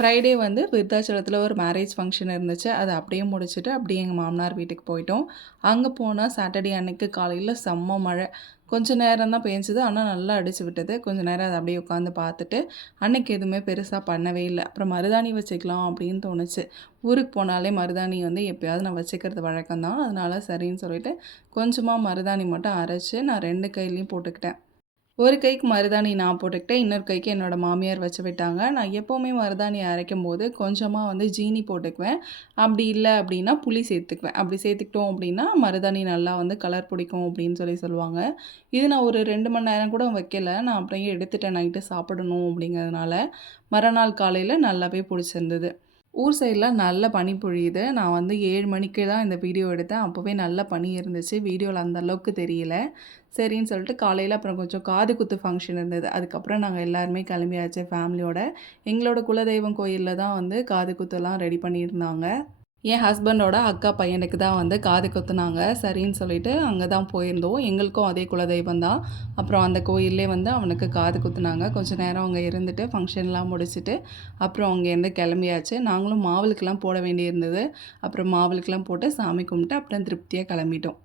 Friday வந்து விருத்தாச்சலத்தில ஒரு marriage function இருந்துச்சு. அத அப்படியே முடிச்சுட்டு, அப்படியே எங்க மாமனார் வீட்டுக்கு போயிட்டோம். அங்க போனா சாட்டர்டே அன்னைக்கு காலையில செம்ம மழை. கொஞ்ச நேரம் தான் பேஞ்சுது. ஆனா நல்லா அடிச்சு விட்டது. கொஞ்ச நேரம் அத அப்படியே உட்காந்து பார்த்துட்டு, அன்னைக்கு எதுவுமே பெருசா பண்ணவே இல்ல. அப்புறம் மருதாணி வச்சுக்கலாம் அப்படின்னு தோணுச்சு. ஊருக்கு போனாலே மருதாணி வந்து எப்பயாவது நான் வச்சுக்கிறது வழக்கம் தான். அதனால சரின்னு சொல்லிட்டு, கொஞ்சமா மருதாணி மட்டும் அரைச்சு நான் 2 கையிலயும் போட்டுக்கிட்டேன். ஒரு கைக்கு மருதாணி நான் போட்டுக்கிட்டேன். இன்னொரு கைக்கு என்னோட மாமியார் வச்சு விட்டாங்க. நான் எப்பவுமே மருதாணி அரைக்கும்போது கொஞ்சமா வந்து ஜீனி போட்டுக்குவேன். அப்படி இல்ல அப்படின்னா புளி சேர்த்துக்குவேன். அப்படி சேர்த்துக்கிட்டோம் அப்படின்னா மருதாணி நல்லா வந்து கலர் பிடிக்கும் அப்படின்னு சொல்லுவாங்க. இது நான் ஒரு 2 மணி நேரம் கூட வைக்கல. நான் அப்படியே எடுத்துட்டேன் நைட்டு சாப்பிடணும் அப்படிங்கிறதுனால. மறுநாள் காலையில நல்லாவே புடிச்சிருந்தது. ஊர் சைட்ல நல்ல பனி பொழியுது. நான் வந்து 7 மணிக்கு தான் இந்த வீடியோ எடுத்தேன். அப்பவே நல்ல பனி இருந்துச்சு. வீடியோல அந்த அளவுக்கு தெரியல. சரின்னு சொல்லிட்டு காலையில அப்புறம் கொஞ்சம் காது குத்து ஃபங்க்ஷன் இருந்தது. அதுக்கப்புறம் நாங்க எல்லாருமே கிளம்பியாச்சு ஃபேமிலியோட. எங்களோட குலதெய்வம் கோயில்ல தான் வந்து காது குத்துலாம் ரெடி பண்ணியிருந்தாங்க. என் ஹஸ்பண்டோட அக்கா பையனுக்கு தான் வந்து காது குத்துனாங்க. சரின்னு சொல்லிட்டு அங்க தான் போயிருந்தோம். எங்களுக்கும் அதே குலதெய்வம் தான். அப்புறம் அந்த கோயில்லே வந்து அவனுக்கு காது குத்துனாங்க. கொஞ்ச நேரம் அங்க இருந்துட்டு ஃபங்க்ஷன்லாம் முடிச்சுட்டு, அப்புறம் அங்கேருந்து கிளம்பியாச்சு. நாங்களும் மாவிளக்குலாம் போட வேண்டியிருந்தது. அப்புறம் மாவிளக்குலாம் போட்டு சாமி கும்பிட்டு அப்புறம் திருப்தியா கிளம்பிட்டோம்.